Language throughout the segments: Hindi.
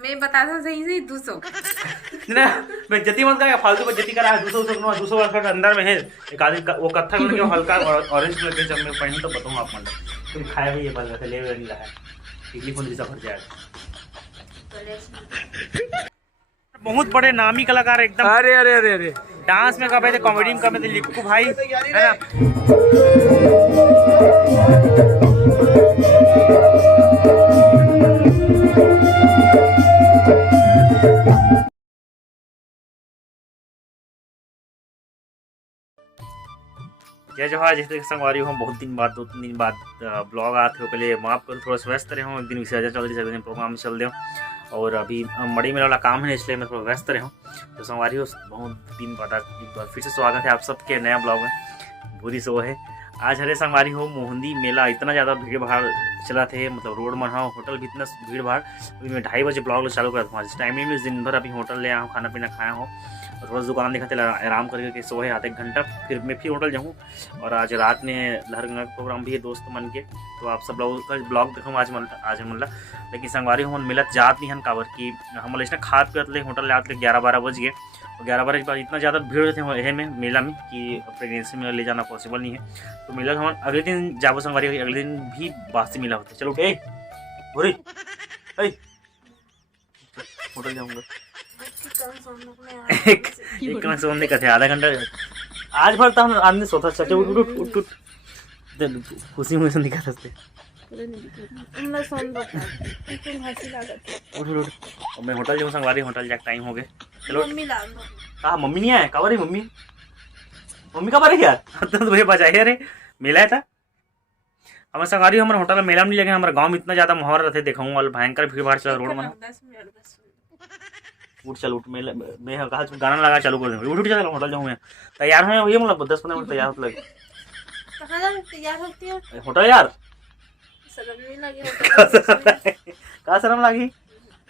मैं बता था सही से 200 ना बेइज्जती मत कर, फालतू बेइज्जती करा है। 200 वर्ष अंदर में है एक आदमी वो कत्था कलर के हल्का ऑरेंज कलर के, जब मैं पहनूं तो बताऊंगा आप मतलब तुम खाए भी ये बल रहे ले नहीं रहा है इडली फुल जैसा भर जाएगा। बहुत बड़े नामी कलाकार एकदम। अरे अरे अरे अरे डांस में कब थे, कॉमेडी में कब थे, लिक्कू भाई है ना। जय जवाहर जैसे संगवारी हम बहुत दिन बाद 2-3 दिन बाद ब्लॉग आते हो के लिए माफ करो, थोड़ा व्यस्त रहे हूँ। एक दिन विसर्जन चल रही प्रोग्राम चल रहे हो और अभी मड़ी मेला वाला काम है इसलिए मैं थोड़ा व्यस्त रहे हूँ। तो संगवारी हो बहुत दिन बाद एक बार फिर से स्वागत है आप सबके नया ब्लॉग में। बुरी सो है आज हरे संगवारी हो मोहंदी मेला इतना ज़्यादा भीड़ भाड़ चला थे, मतलब रोड में हाँ होटल भी इतना भीड़ भाड़। अभी मैं 2:30 बजे ब्लॉग चालू करा था, इस टाइम में दिन भर अभी होटल ले आया हूँ, खाना पीना खाया हूँ और थोड़ा दुकान देखा था आराम करके सो है आधा एक घंटा, फिर मैं फिर होटल जाऊँ। और आज रात में लहरगंगा का प्रोग्राम भी है दोस्त मन के, तो आप सब लोग का ब्लॉग देखूँ आज मतलब। लेकिन संगवारी हम मिलत जात नहीं हन काबर कि हम इसने खा पियत ले होटल ले आते 11-12 बज गए। और 11-12 के बाद इतना ज़्यादा भीड़ थे में मेला में कि प्रेगनेंसी में ले जाना पॉसिबल नहीं है। तो मेला हम अगले दिन जाबो संगवारी, अगले दिन भी बासी मेला होता है। चलो उठे बुरी होटल जाऊँगा एक सोने का थे आधा घंटा आज भर तो हम आदमी सोता चलते उठ खुशी में से निकाल सकते उठ मैं होटल जाऊँ संगवारी, होटल जाके टाइम हो गए। चलो कहा मम्मी नहीं आए कब रही मम्मी कब रही यार तो भैया बचाए अरे मेला था हमारे संगवारी हमारे होटल में मेला में नहीं लगे। हमारे गाँव में इतना ज़्यादा मुहावरा रहते देखूँ वाल भयंकर भीड़ भाड़ चला रोड में। उठ चल उठ मैं कहा गाना लगा चालू कर दूँ उठ चल होटल जाऊँ मैं तैयार हूँ ये मतलब 10-15 मिनट तैयार होते लगे होटल यार कहाँ शर्म लगी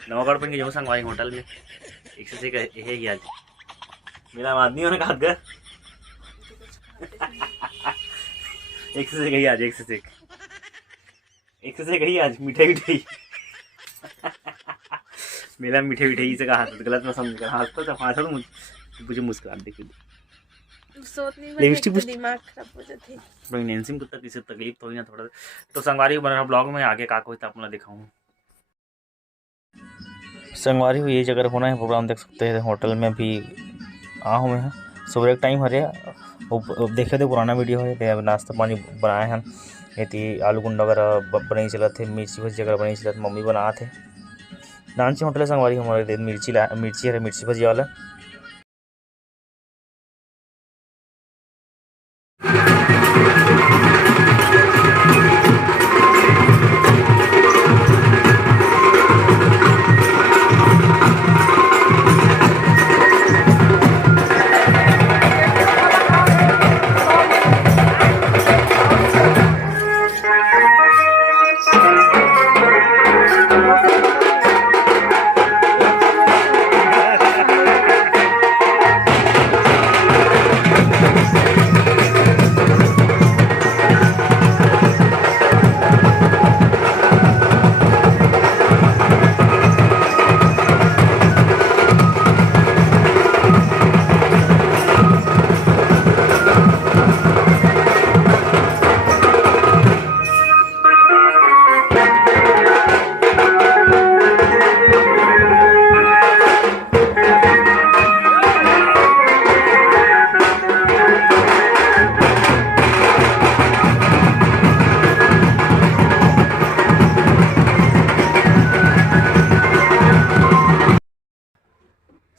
नवागढ़ पे जाऊँ संगवारी होटल में एक से है आज मेरा आदमी होने कहा गया एक से गई आज एक से गई आज मिठाई मेरा मिठाई से कहा गलत में समझ कर हंसता था फांसा तो मुझे मुस्कुराहट देखी लिपस्टिक दिमाग खराब हो जाती है प्रेगनेंसी में कुछ किसी तकलीफ तो ही ना थोड़ा। तो संगवारी को बना ब्लॉग में आगे का कोई तो अपना दिखाऊँ। संगवारी को ये जगह होना है प्रोग्राम देख सकते हैं होटल में भी आ हुए हैं सुबह के टाइम हरे देखे थे पुराना वीडियो है नाश्ता पानी बनाए हैं ये आलू गुंडा वगैरह बनी चला थे मिर्ची भजी वगैरह बनी चला मम्मी बना थे नानसी होटल संगवारी हमारे मिर्ची भजी वाला।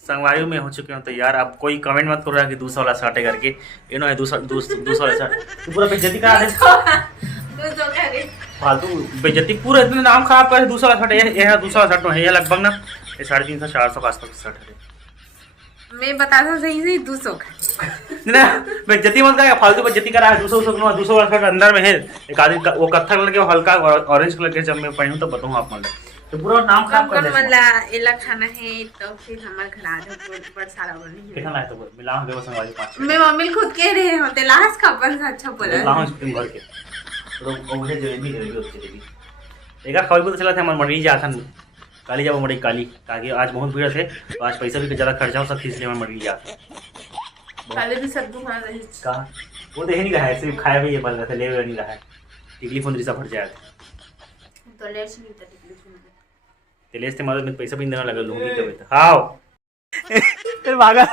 संगवारी में हो चुके हूँ तैयार। अब कोई कमेंट मत करो कि दूसरा वाला शर्ट है करके इन्हों है दूसरा वाला शर्ट पूरा बेइज्जती करा दे फालतू बेइज्जती पूरा इतने नाम खराब करे। दूसरा वाला शर्ट ये दूसरा शर्ट है ये लगभग ना 350-400 के आसपास शर्ट है। मैं बता था सही से 200 ना बेइज्जती मत कर फालतू बेइज्जती करा है। 200 वाला शर्ट अंदर में है एक आदमी वो कत्था कलर के हल्का ऑरेंज कलर के, जब मैं पहनूं तो बताऊँ आप मतलब तो पूरा नाम खराब कर देला एला खाना है तो फिर हमार घर आ जाओ बड़ सारा बनी कितना है तो मिला हम देव संगवारी 5 मैं मम्मी खुद कह रहे होते लास्ट का अपन से अच्छा बोला लाहौं स्प्रिंग भर के तो मुझे जलेबी होती जलेबी एका खबर पता चला था हमार मरी जाथन काली जब मड़ी काली ताकि आज बहुत भीड़ थे तो आज पैसा भी ज़्यादा खर्चा हो सकती है, इसलिए मैं मड़ी लिया था। काले भी सब दुकान रही कहाँ वो देख नहीं रहा है, सिर्फ खाया भी ये बन रहा था, ले नहीं रहा है। टिकली फोन रिसा फट जाए तो लेट्स नहीं था टिकली सुन तेलेस से मदद में पैसा भी देना लगा लूंगी तब हां फिर भागा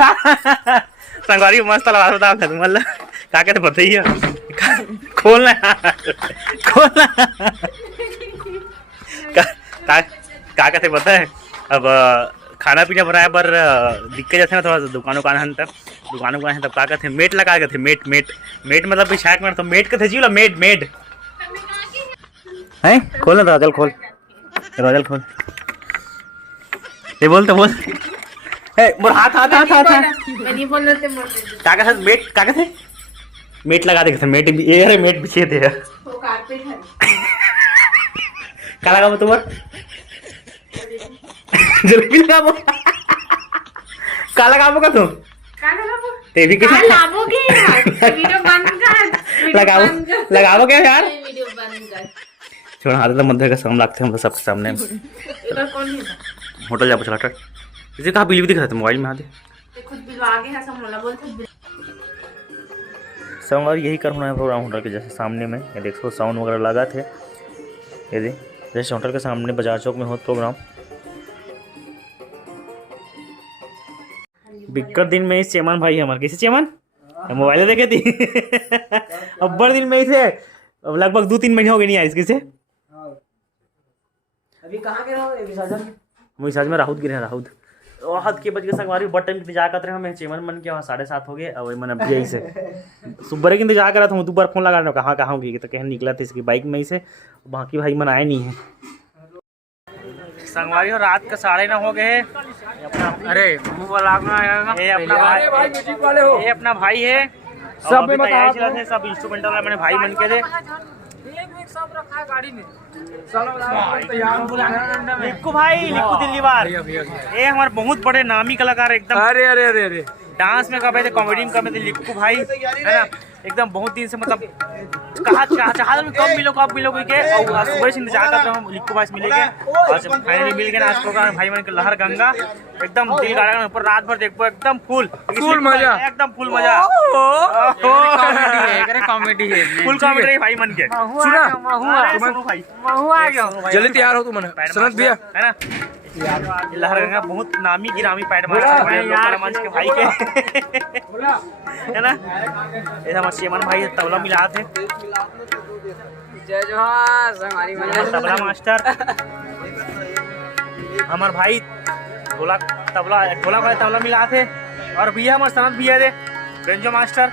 संगवारी मस्त लगा बता कर मतलब का कहते बताइए खोलना खोलना का कहते पता है। अब खाना पीना बनाया पर दिक्कत जाते ना थोड़ा दुकानों का हन तब दुकानों का तब का कहते मेट लगा के थे मेट मेट मेट मतलब शायद में तो मेट का थे जी ला मेट मेट हैं खोल ना चल खोल रोजल खोल ये बोल तो बोल ए मोर हाथ हाथ हाथ हाथ मैं नहीं बोल रहे थे मोर काका से मेट काका थे मेट लगा दे थे मेट ये अरे मेट बिछे थे वो कारपेट है का लगा तुम्हार जलेबी लगा वो का लगा वो का तुम का लगाबो ते भी का लाबोगे यार वीडियो बंद कर लगाओ लगाओ क्या यार वीडियो बंद कर छोड़ हाथ तो मध्य का सामने लगते हैं हम सबके सामने इधर कौन है होटल जा चला कर इसे कहाँ बिल भी दिख रहा था मोबाइल में हाथ ते खुद बिलवा के है सब मोला बोलते सब और यही कर होना है प्रोग्राम होटल के जैसे सामने में ये देखो साउंड वगैरह लगा थे ये दे जैसे होटल के सामने बाजार चौक में हो प्रोग्राम बिक्कर दिन में ही चेमन भाई हमारे किसी चेमन मोबाइल देखे थी अब्बर दिन में ही थे अब लगभग 2-3 महीने हो गए नहीं आए इसके से अभी कहाँ के रहो विसर्जन विसर्जन में राहुत गिरे हैं राहुत राहत के बज के संगवारी बट टाइम इंतजार करते हैं हमें चेमन मन के वहाँ 7:30 हो गए और मन अब यही से सुबह के इंतजार कर रहा था हूँ दोबारा फोन लगा रहा कहाँ कहाँ होगी तो कहीं निकला था इसकी बाइक में ही से बाकी भाई मन आए नहीं है संगवारी और रात का 9:30 हो गए अरे मुंह वाला ये अपना भाई है सब में बताया थे सब इंस्ट्रूमेंटल वाला मैंने भाई बन के थे सब रखा है गाड़ी में लिक्कू भाई लिक्कू दिल्लीवार ये हमारे बहुत बड़े नामी कलाकार एकदम अरे अरे अरे अरे डांस में कभी थे कॉमेडी में कभी थे लिक्कू भाई है ना एकदम बहुत दिन से मतलब कहा चाहत में कब मिलो के और सुबह से इंतजार करते हम लिक्कू भाई से मिलेंगे और जब फाइनली मिल गए आज प्रोग्राम भाई मन के लहर गंगा एकदम दिल गाड़ा ऊपर रात भर देखो एकदम फुल मजा एकदम फुल मजा कॉमेडी है फुल कॉमेडी भाई मन के सुना भाई जल्दी तैयार हो तुम सनत भैया है ना लहर गंगा बहुत नामी गिरामी पैड मार मंच के भाई के है ना ऐसा हमारे चेमन भाई तबला मिला थे जय जोहार हमारी तबला मास्टर हमारे भाई ढोलक वाले तबला मिला थे और भैया हमारे सनत भैया थे बेंजो मास्टर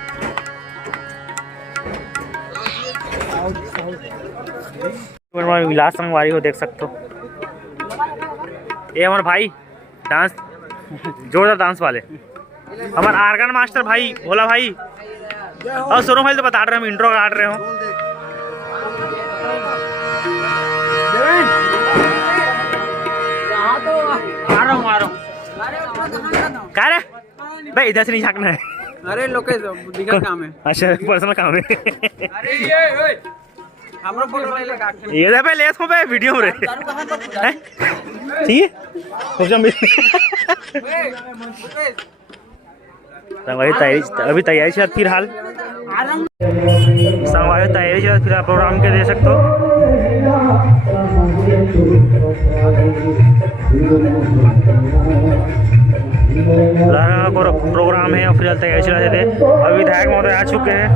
मिला संगवारी हो देख सकते हो ये हमारे भाई डांस जोरदार डांस वाले हमारे आर्गन मास्टर भाई भोला भाई और सोनू भाई तो बता रहे हम इंट्रो काट रहे हो क्या रे भाई इधर से नहीं झाँकना है अरे लोकेश काम है अच्छा पर्सनल काम है अरे हमरो फोटो ले का ये दे पे लेस को पे वीडियो में ठीक है खूब जम अभी तैयारी से फिलहाल संगवारी तैयारी से फिर प्रोग्राम के दे सकते हो प्रोग्राम है और फिर तैयारी चला थे अभी विधायक महोदय आ चुके हैं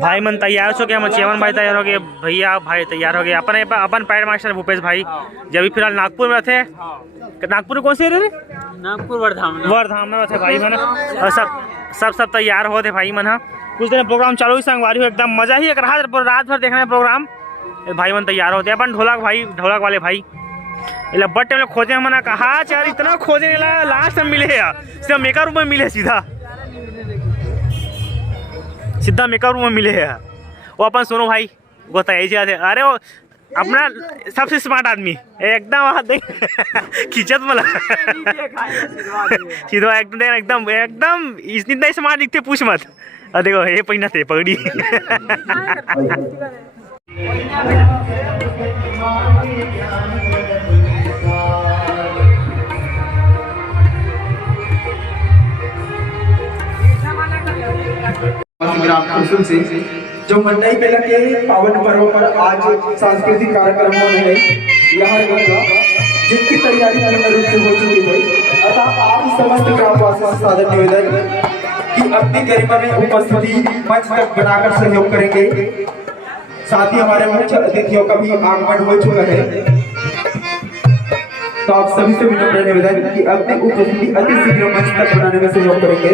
भाई मन तैयार हो गया हम चेमन भाई तैयार हो गए भैया भाई तैयार हो गए अपन पैड मास्टर भूपेश भाई जब भी फिलहाल नागपुर में थे नागपुर कौन से रहे नागपुर वर्धाम में थे भाई मन और सब तैयार हो थे भाई मन कुछ दिन प्रोग्राम चालू ही संगवारी हो एकदम मजा ही एक रात भर देखना है प्रोग्राम भाई मन तैयार होते अपन ढोलक वाले भाई बट टाइम खोजे हमने कहा यार इतना खोजे लास्ट में मिले सीधा मेकअप रूम में मिले सीधा मेकअप रूम में मिले है वो अपन सोनू भाई वो तैयारी थे अरे वो अपना सबसे स्मार्ट आदमी एकदम खींचत मला सीधा एकदम इतनी स्मार्ट दिखते पूछ मत देखो ये पहिना थे पगड़ी ग्राम कुसुम से जो मंडई मेला के पावन पर्व पर आज सांस्कृतिक कार्यक्रम हो रहे हैं यहाँ गंगा जिनकी तैयारी पूर्ण रूप से हो चुकी है। अतः आप समस्त ग्रामवासियों से सादर निवेदन कि अपनी गरिमा में उपस्थिति मंच तक बनाकर सहयोग करेंगे। साथ ही हमारे मुख्य अतिथियों का भी आगमन हो चुका है, तो आप सभी से विनम्र निवेदन कि अपनी उपस्थिति अति शीघ्र मंच तक बनाने में सहयोग करेंगे।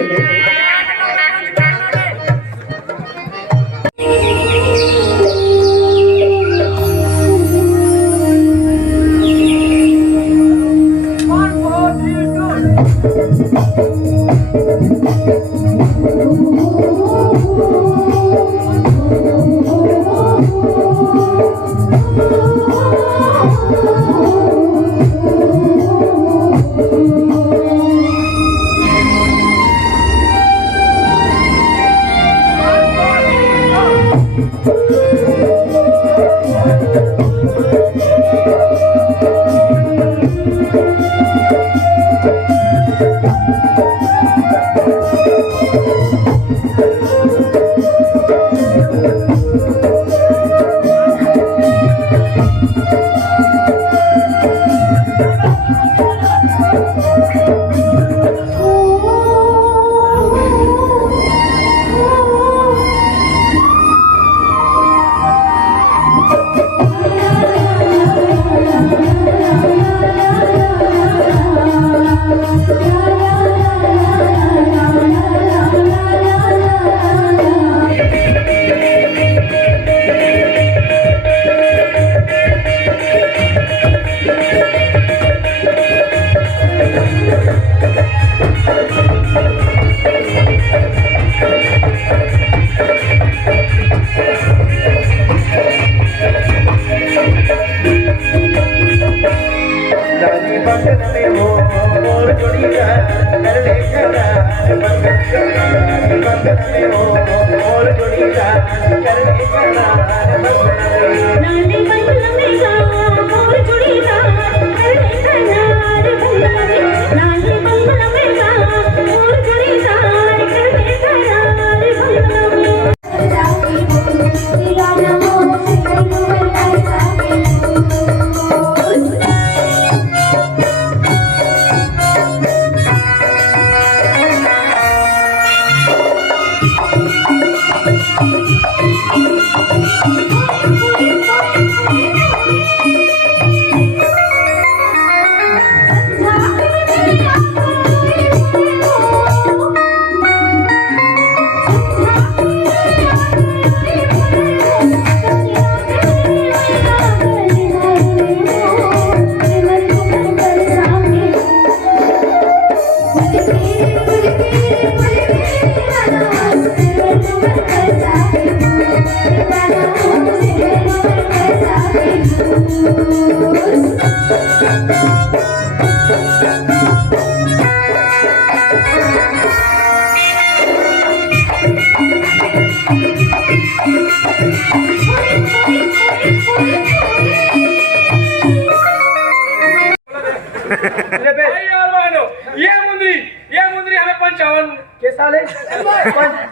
ये मुंदरी हमें 55 के साल है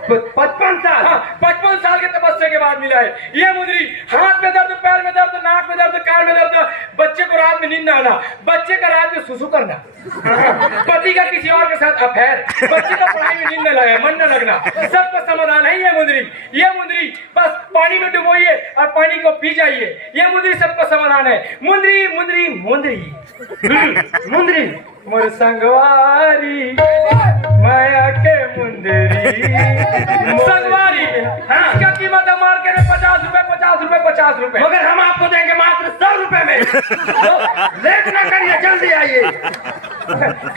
55 साल 55 साल के तपस्या के बाद मिला है। ये मुंदरी हाथ में दर्द, पैर में दर्द, नाक में दर्द, कान में दर्द, बच्चे को रात में नींद ना आना, बच्चे का रात में सुसु करना, पति का किसी और के साथ अफेयर, बच्चे का पढ़ाई में नींद न लगा, मन न लगना, सबका समाधान है ये मुंदरी। ये मुंदरी बस पानी में डुबोइए और पानी को पी जाइए, ये मुंदरी सबका समाधान है। मुंदरी मुंदरी मुंदरी मुंदरी मोर संगवारी माया के मुंदरी संगवारी। हाँ, इसका कीमत है मार्केट में 50 रुपए 50 रुपए 50 रुपए, मगर हम आपको देंगे मात्र 100 रुपए में। लेट ना करिए, जल्दी आइए।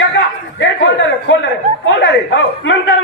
काका गेट खोल दे, खोल दे, खोल दे। मंदिर